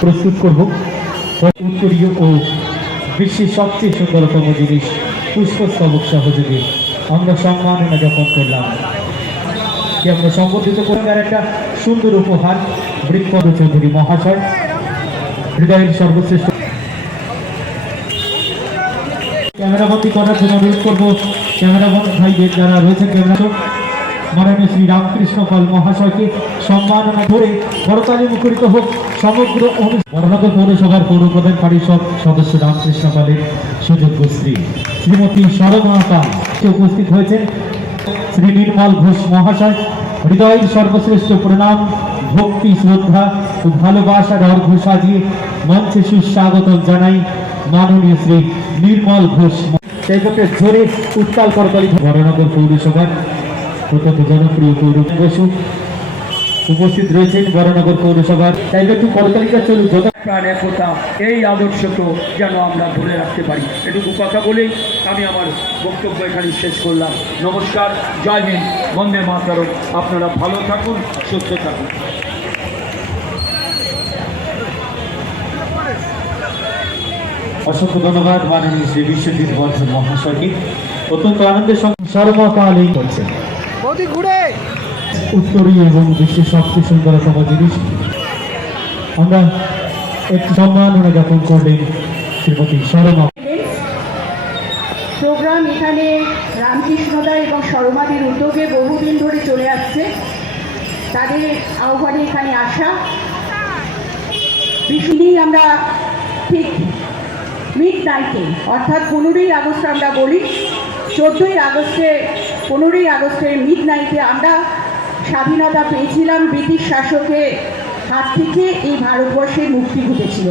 প্রস্তুত করব উত্তরীয় ও বিশ্বের সবচেয়ে সুন্দরতম জিনিস পুষ্পস্তবক সহযোগে আমরা সম্মাননা জ্ঞাপন করলাম। আমরা সম্বোধিত করার একটা সুন্দর উপহার বৃক্ষপদ চৌধুরী মহাশয় হৃদয়ের সর্বশ্রেষ্ঠ ক্যামেরাবন্দি করার জন্য অনুরোধ করবো ক্যামেরাবন্দ ভাইদের যারা রয়েছে ক্যামেরা মাননীয় শ্রী রামকৃষ্ণ পাল মহাশয়কে সম্মাননা করে করতালি মুখরিত হোক সমগ্র বড়নগর পৌরসভার পৌর প্রধান পরিষদ সদস্য রামকৃষ্ণ পালের সুযোগ্য স্ত্রী শ্রীমতী সরমা পাল উপস্থিত হয়েছেন। শ্রী নির্মল ঘোষ মহাশয় হৃদয়ের সর্বশ্রেষ্ঠ প্রণাম ভক্তি শ্রদ্ধা ও ভালোবাসার অর্ঘ সাজিয়ে মঞ্চে সুস্বাগত জানাই মাননীয় শ্রী নির্মল ঘোষ। সেই পক্ষে জোরে উত্তাল করতালি বড়নগর পৌরসভার অত্যন্ত জনপ্রিয় পৌর বসু উপস্থিত রয়েছেন বড়নগর পৌরসভার। তাই একটু করতালিকা চলুন যত প্রাণ একতা এই আদর্শকে যেন আমরা ধরে রাখতে পারি। এটুকু কথা বলেই আমি আমার বক্তব্য এখানে শেষ করলাম। নমস্কার, জয় হিন্দ, বন্দে মাতরম। আপনারা ভালো থাকুন, সুস্থ থাকুন। অসংখ্য ধন্যবাদ মাননীয় শ্রী বিশ্বজিৎ বর্ধন মহাশয়কে। অত্যন্ত আনন্দের সঙ্গে সর্বকাল এই করছেন উত্তরীয় এবং বিশ্বের সবচেয়ে সুন্দরতম জিনিস আমরা একটি সম্মাননা জ্ঞাপন করলেন শ্রীমতী সরমা। প্রোগ্রাম এখানে রামকৃষ্ণদা এবং সরমাদির উদ্যোগে বহুদিন ধরে চলে আসছে। তাদের আহ্বানে এখানে আসা বিষয়ই আমরা ঠিক মিড নাইটে অর্থাৎ 15ই আগস্ট আমরা বলি 15ই আগস্টের মিড নাইটে আমরা স্বাধীনতা পেয়েছিলাম। ব্রিটিশ শাসকের হাত থেকে এই ভারতবর্ষের মুক্তি ঘটেছিল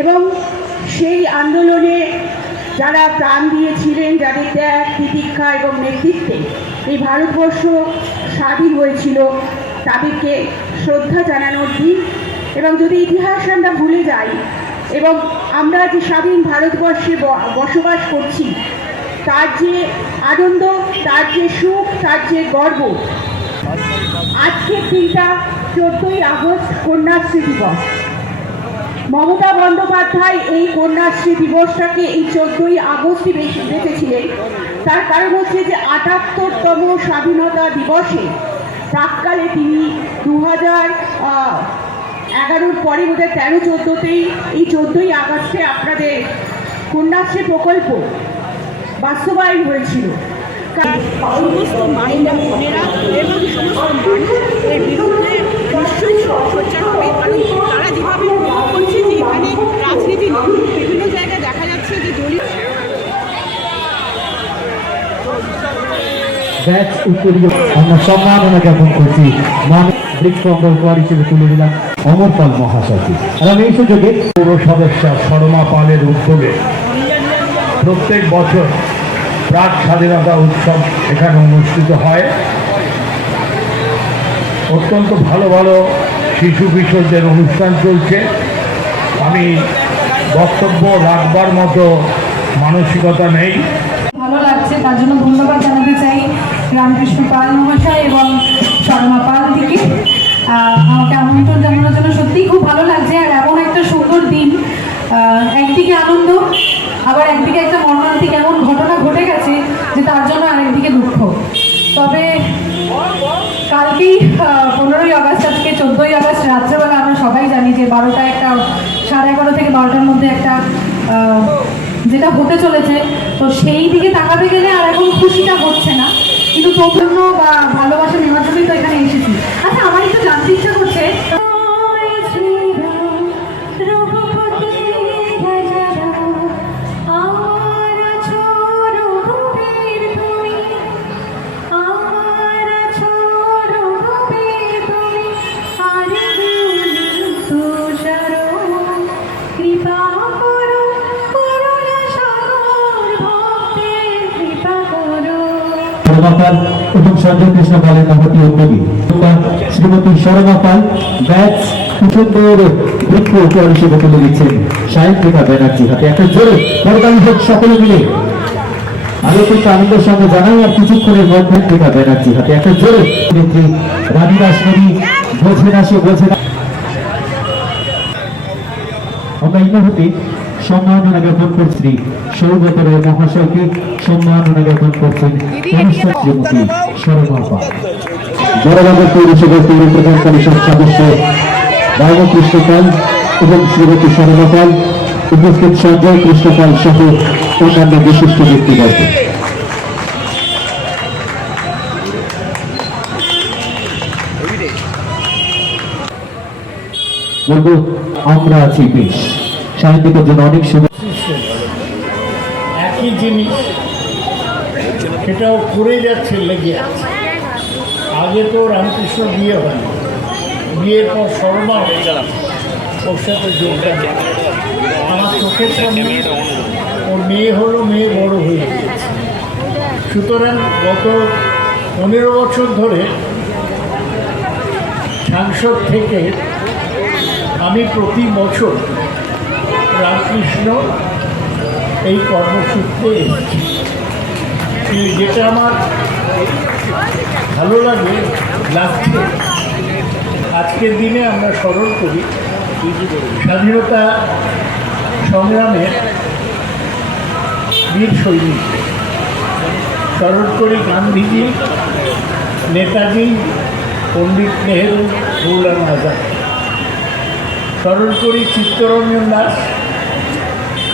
এবং সেই আন্দোলনে যারা প্রাণ দিয়েছিলেন, যাদের ত্যাগ তিতিক্ষা এবং নেতৃত্বে এই ভারতবর্ষ স্বাধীন হয়েছিল, তাদেরকে শ্রদ্ধা জানানোর দিন। এবং যদি ইতিহাস আমরা ভুলে যাই এবং আমরা যে স্বাধীন ভারতবর্ষে বসবাস করছি তার যে আনন্দ, তার যে সুখ, তার যে গর্ব, আজকের দিনটা 14ই আগস্ট কন্যাশ্রী দিবস। মমতা বন্দ্যোপাধ্যায় এই কন্যাশ্রী দিবসটাকে এই 14ই আগস্টই বেঁচেছিলেন। তার কারণ হচ্ছে যে 78তম স্বাধীনতা দিবসে প্রাককালে তিনি 2011 পরে বোধহয় 13-14তেই এই 14ই আগস্টে আপনাদের কন্যাশ্রী প্রকল্প বাস্তবায়ন হয়েছিল। সমস্ত মায়েরা বোনেরা এবং সমস্ত মানুষ এর বিরুদ্ধে নিশ্চয়ই সোচ্চার হবে, কারণ তারা যেভাবে প্রয়োগ করছে যে এখানে রাজনীতি নেই। বিভিন্ন জায়গায় দেখা যাচ্ছে যে দলীয় আমরা সম্মাননা জ্ঞাপন করছি বৃক্ষ উপহার হিসেবে তুলে দিলাম অমর পাল মহাশয়কে। আর আমি এই সুযোগে পৌর সদস্য সরমা পালের উদ্যোগে প্রত্যেক বছর প্রাক স্বাধীনতা উৎসব এখানে অনুষ্ঠিত হয়। অত্যন্ত ভালো ভালো শিশু কিশোরদের অনুষ্ঠান চলছে। আমি বক্তব্য রাখবার মতো মানসিকতা নেই। ভালো লাগছে, তার জন্য ধন্যবাদ জানাতে চাই রামকৃষ্ণ পাল মহাশয় এবং সরমা পাল থেকে আমাকে আমন্ত্রণ জানানোর জন্য। সত্যিই খুব ভালো লাগছে। আর এমন একটা সুন্দর দিন, একদিকে আনন্দ আবার একদিকে একটা মর্মান্তিক এমন ঘটনা ঘটে গেছে যে তার জন্য আরেকদিকে দুঃখ। তবে কালকেই 15ই আগস্ট, আজকে 14ই আগস্ট রাত্রেবেলা আমরা সবাই জানি যে 12টা একটা 11:30 থেকে 12টার মধ্যে একটা যেটা হতে চলেছে। তো সেই দিকে তাকাতে গেলে আর এখন খুশিটা হচ্ছে না, কিন্তু প্রফুল্ল বা ভালোবাসা নেওয়ার জন্যই তো এখানে এসেছি। আচ্ছা, আমার একটু জানতে ইচ্ছা করছে এবং সঞ্জয় কৃষ্ণ পালের মহতি উদ্যোগী শ্রীমতী সরমা পাল ব্যাচ সুন্দর বৃক্ষ উপহার হিসেবে তুলে দিচ্ছেন সাহিত্যিকা ব্যানার্জি হাতে। একটা জোরে করতালি হোক সকলে মিলে। আমি কিন্তু আনন্দের সঙ্গে জানাই আর কিছুক্ষণের মধ্যে টিকা ব্যানার্জি হাতে একটা জোরে রানী রাসমণি বোঝে না সে বোঝে না। আমরা এই মুহূর্তে সম্মাননা জ্ঞাপন করছি সৌগত রায় মহাশয়কে সম্মাননা জ্ঞাপন করছেন অনুষ্ঠান শ্রীমতী শর্মা পাল। বড়বাজার পৌরসভার পৌর প্রধান পরিষদ সদস্য রামকৃষ্ণ পাল এবং শ্রীমতী শর্মা পাল, উপস্থিত সঞ্জয় কৃষ্ণ পাল সহ অন্যান্য বিশিষ্ট ব্যক্তিবর্গ। বলবো আমরা আছি বেশ সাহিত্যের জন্য অনেক শুভেচ্ছা। একই জিনিস সেটাও করে যাচ্ছে, লেগে আছে। আগে তো রামকৃষ্ণ বিয়ে হয়, বিয়ের পর শর্মা হয়ে গেলাম, ওর সাথে যোগদান। আমার চোখের সামনে ওর মেয়ে হলো, মেয়ে বড় হয়ে গিয়েছে। সুতরাং গত 15 বছর ধরে সাংসদ থেকে আমি প্রতি বছর রামকৃষ্ণ এই কর্মসূত্রে এসেছি। যেটা আমার ভালো লাগছে, আজকের দিনে আমরা স্মরণ করি স্বাধীনতা সংগ্রামের বীর সৈনিক, স্মরণ করি গান্ধীজি, নেতাজি, পণ্ডিত নেহেরু, মৌলানা আজাদ, স্মরণ করি চিত্তরঞ্জন দাস,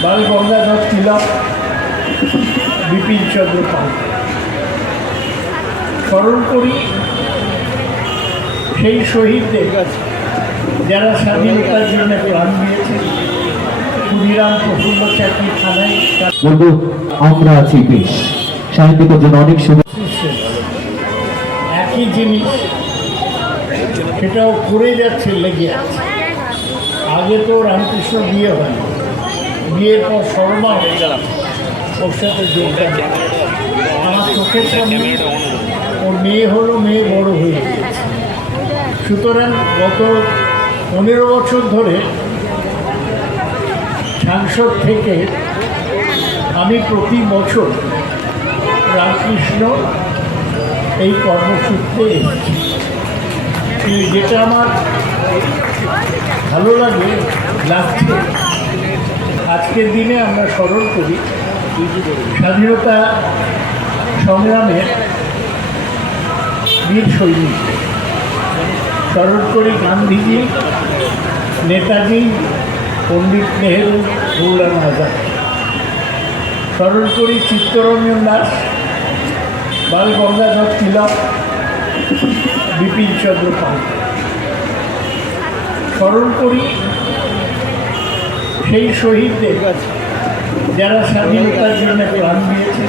বাল গঙ্গাধর তিলক, বিপিন চন্দ্র পাল, স্মরণ করি সেই শহীদদের যারা স্বাধীনতার জন্য প্রাণ দিয়েছে। ক্ষুদিরাম প্রফুল্ল চাকরি থানায় বলবো আমরা আছি বেশ সাহিত্যের জন্য অনেক শুভেচ্ছা। একই জিনিস সেটাও করে যাচ্ছে, লেগে আছে। আগে তো রামকৃষ্ণ বিয়ে হয়, বিয়ের পর শর্মা হয়ে গেলাম, ওর সাথে যোগদান। আমার চোখের সামনে ওর মেয়ে হলো, মেয়ে বড় হয়ে গিয়েছে। সুতরাং গত 15 বছর ধরে সাংসদ থেকে আমি প্রতি বছর রামকৃষ্ণ এই কর্মসূত্রে এসেছি। যেটা আমার ভালো লাগছে, আজকের দিনে আমরা স্মরণ করি স্বাধীনতা সংগ্রামের বীর সৈনিক, স্মরণ করি গান্ধীজি, নেতাজি, পণ্ডিত নেহেরু, মৌলানা আজাদ, স্মরণ করি চিত্তরঞ্জন দাস, বাল গঙ্গাধর তিলক, বিপিন চন্দ্র পাল, স্মরণ করি সেই শহীদদের যারা স্বাধীনতার জন্য প্রাণ দিয়েছে।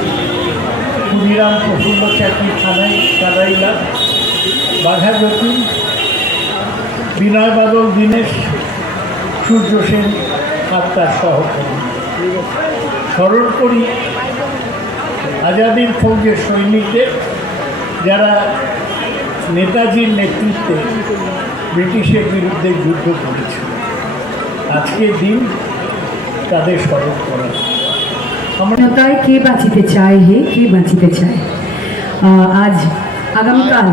ক্ষুদিরাম প্রফুল্ল চাকরি থানায় কাদাইলা, বাঘা যতীন, বিনয় বাদল দীনেশ, সূর্য সেন আত্মার সহকর্মী। স্মরণ করি আজাদির ফৌজের সৈনিকদের যারা নেতাজির নেতৃত্বে ব্রিটিশের বিরুদ্ধে যুদ্ধ করেছিল। আজকের দিন তাদের স্মরণ করা। স্বাধীনতায় কে বাঁচিতে চায় হে, কে বাঁচিতে চায়। আজ আগামীকাল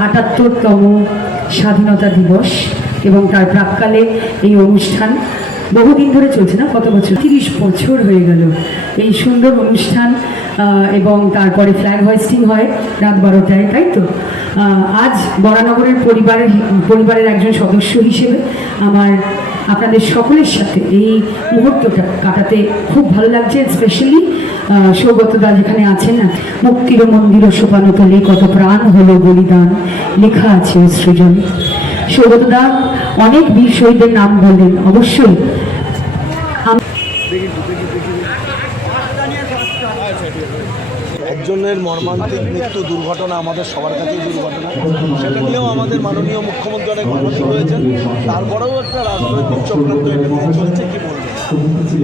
৭৮তম স্বাধীনতা দিবস এবং তার প্রাক্কালে এই অনুষ্ঠান বহুদিন ধরে চলছে, না কত বছর, 30 বছর হয়ে গেল এই সুন্দর অনুষ্ঠান। এবং তারপরে ফ্ল্যাগ হোয়েস্টিং হয় রাত 12টায়, তাই তো। আজ বরানগরের পরিবারের একজন সদস্য হিসেবে আমার আপনাদের সকলের সাথে এই মুহূর্তটা কাটাতে খুব ভালো লাগছে। স্পেশালি সৌগত দা যেখানে আছেন না, মুক্তির মন্দির সোপানো তলে কত প্রাণ হলো বলিদান, লেখা আছে সৃজন। সৌগত দা অনেক বীর শহীদের নাম বললেন, অবশ্যই একজনের মর্মান্তিক মৃত্যু দুর্ঘটনা আমাদের সবার কাছেই দুর্ঘটনা। সেটা নিয়েও আমাদের মাননীয় মুখ্যমন্ত্রী অনেক গর্বিত হয়েছেন। তারপরেও একটা রাজনৈতিক চক্রান্ত এটা নিয়ে চলছে, কি বলবেন? যদি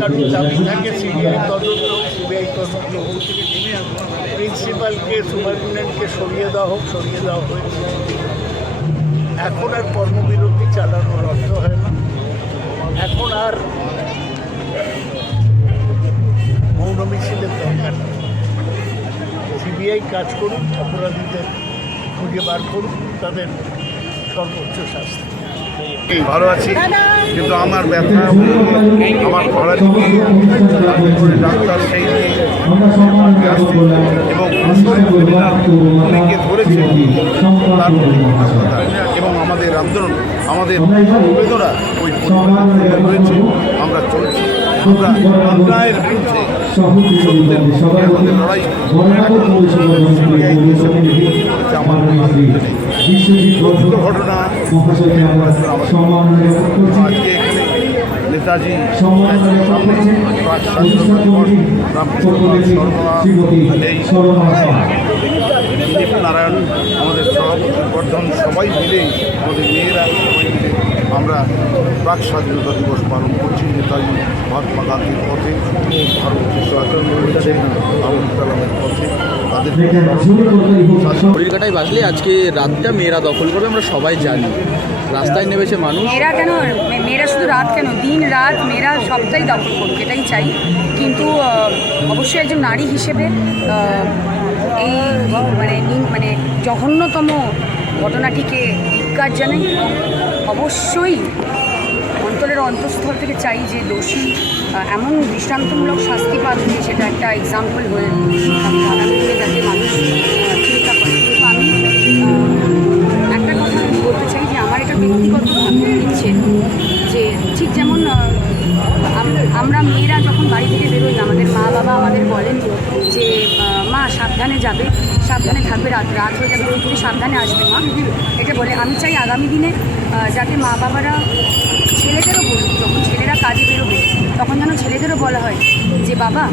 কারোর দাবি থাকে সিবিআই তদন্ত, সিবিআই তদন্ত প্রিন্সিপালকে, সুপারিনটেন্ডেন্টকে সরিয়ে দেওয়া হোক, সরিয়ে দেওয়া হয়েছে। এখন আর কর্মবিরতি চালানোর অর্থ হয় না। এখন আর মৌন মিছিলের দরকার নেই। সিবিআই কাজ করুক, অপরাধীদের খুঁজে বার করুক, তাদের সর্বোচ্চ শাস্তি। ভালো আছি, কিন্তু আমার ব্যথা আমার ঘোড়া দিকে ডাক্তার সেই নিয়ে এবং অনেকে ধরেছেন তার এবং আমাদের আন্দোলন, আমাদের বেদনা ওই পরিবারের রয়েছে। আমরা চলছি, আমরা অন্যায়ের বিরুদ্ধে সত্যের পক্ষে আমাদের লড়াই ঘটনা। আজকে এখানে নেতাজি দিলীপ নারায়ণ আমাদের সভাপতি বর্ধন সবাই মিলে আমাদের মেয়েরা সবাই মিলে আমরা প্রাক স্বাধীনতা দিবস পালন করছি নেতাজি মহাত্মা গান্ধীর পথে, ভারতের আবুল কালামের পথে। তাদের ঘড়ির বাজলে আজকে রাতটা মেয়েরা দখল করবে, আমরা সবাই জানি। রাস্তায় নেমেছে মানুষ। মেয়েরা কেন, মেয়েরা শুধু রাত কেন, দিন রাত মেয়েরা সবটাই দখল করুক, এটাই চাই। কিন্তু অবশ্যই একজন নারী হিসেবে এই মানে জঘন্যতম ঘটনাটিকে ধিক্কার জানাই এবং অবশ্যই অন্তরের অন্তঃস্থল থেকে চাই যে দোষী এমন দৃষ্টান্তমূলক শাস্তি পাবে যে সেটা একটা এক্সাম্পল হয়ে আগামী দিনে যাতে মানুষ চিন্তা করে। কিন্তু আমি একটা কথা আমি বলতে চাই যে আমার এটা ব্যক্তিগতভাবে ইচ্ছে যে ঠিক যেমন আমরা মেয়েরা যখন বাড়ি থেকে বেরোই আমাদের মা বাবা আমাদের বলেন যে মা সাবধানে যাবে, সাবধানে থাকবে, রাত হয়ে যাবে, তুমি সাবধানে আসবে মা, এটা বলে। আমি চাই আগামী দিনে যাতে মা বাবারা ছেলেদেরও বলুক, যখন ছেলেরা কাজে বেরোবে তখন যেন ছেলেদেরও বলা হয় যে বাবা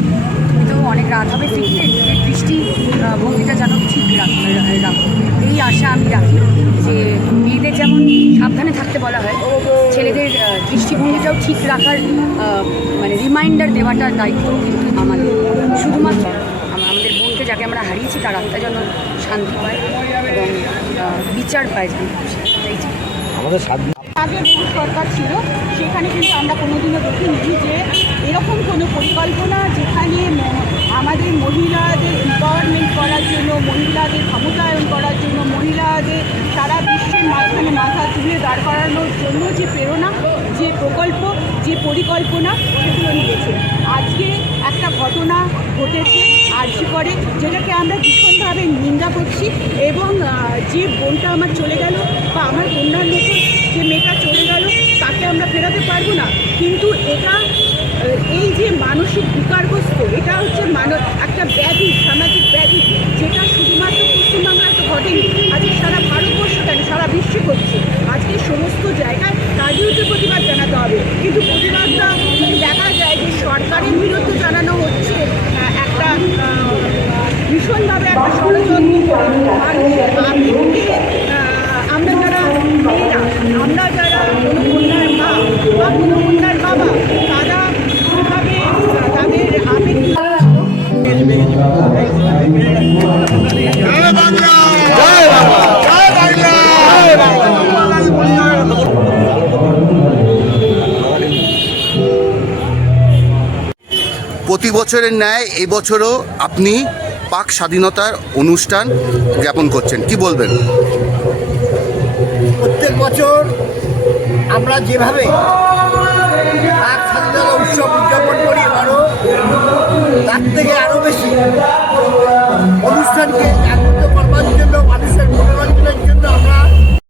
তুমি তো অনেক রাত হবে ফিরতে, নিজের দৃষ্টি ভঙ্গিটা যেন ঠিক রাখো। এই আশা আমি রাখি যে মেয়েদের যেমন সাবধানে থাকতে বলা হয়, ছেলেদের দৃষ্টিভঙ্গিটাও ঠিক রাখার মানে রিমাইন্ডার দেওয়াটা দায়িত্ব কিন্তু আমাদের। শুধুমাত্র আমাদের বোনকে যাকে আমরা হারিয়েছি তার আত্মা যেন শান্তি পায় এবং বিচার পায় যেন, সেটাই চাই। আমাদের আগে যে সরকার ছিল সেখানে কিন্তু আমরা কোনোদিনও দেখিনি যে এরকম কোনো পরিকল্পনা যেখানে আমাদের মহিলাদের এম্পাওয়ারমেন্ট করার জন্য, মহিলাদের ক্ষমতায়ন করার জন্য, মহিলাদের সারা বিশ্বের মাঝখানে মাথা তুলে দাঁড় করানোর জন্য যে প্রেরণা, যে প্রকল্প, যে পরিকল্পনা সেগুলো নিয়েছে। আজকে একটা ঘটনা ঘটেছে আরজি করে, যেটাকে আমরা ভীষণভাবে নিন্দা করছি এবং যে বোনটা আমার চলে গেল বা আমার কন্যার মতো যে মেয়েটা চলে গেল তাকে আমরা ফেরাতে পারবো না, কিন্তু এটা এই যে মানসিক বিকারগ্রস্ত, এটা হচ্ছে একটা ব্যাধি, সামাজিক ব্যাধি, যেটা শুধুমাত্র পশ্চিমবাংলায় তো ঘটেনি, আজকে সারা ভারতবর্ষ কেন সারা বিশ্বে ঘটছে। আজকে সমস্ত জায়গায় তার বিরুদ্ধে প্রতিবাদ জানাতে হবে, কিন্তু প্রতিবাদটা দেখা যায় যে সরকারের বিরুদ্ধে জানানো হচ্ছে একটা ভীষণভাবে একটা ষড়যন্ত্র মানুষের আবেগকে। আমরা যারা মেয়েরা, আমরা যারা কোনো কন্যার মা বা কোনো কন্যার বাবা, তারা কীভাবে তাদের আবেগ প্রতি বছরের ন্যায় এবছরও আপনি পাক স্বাধীনতার অনুষ্ঠান জ্ঞাপন করছেন, কি বলবেন? প্রত্যেক বছর আমরা যেভাবে পাক স্বাধীনতা উৎসব উদযাপন করি, তার থেকে আরও বেশি অনুষ্ঠানকে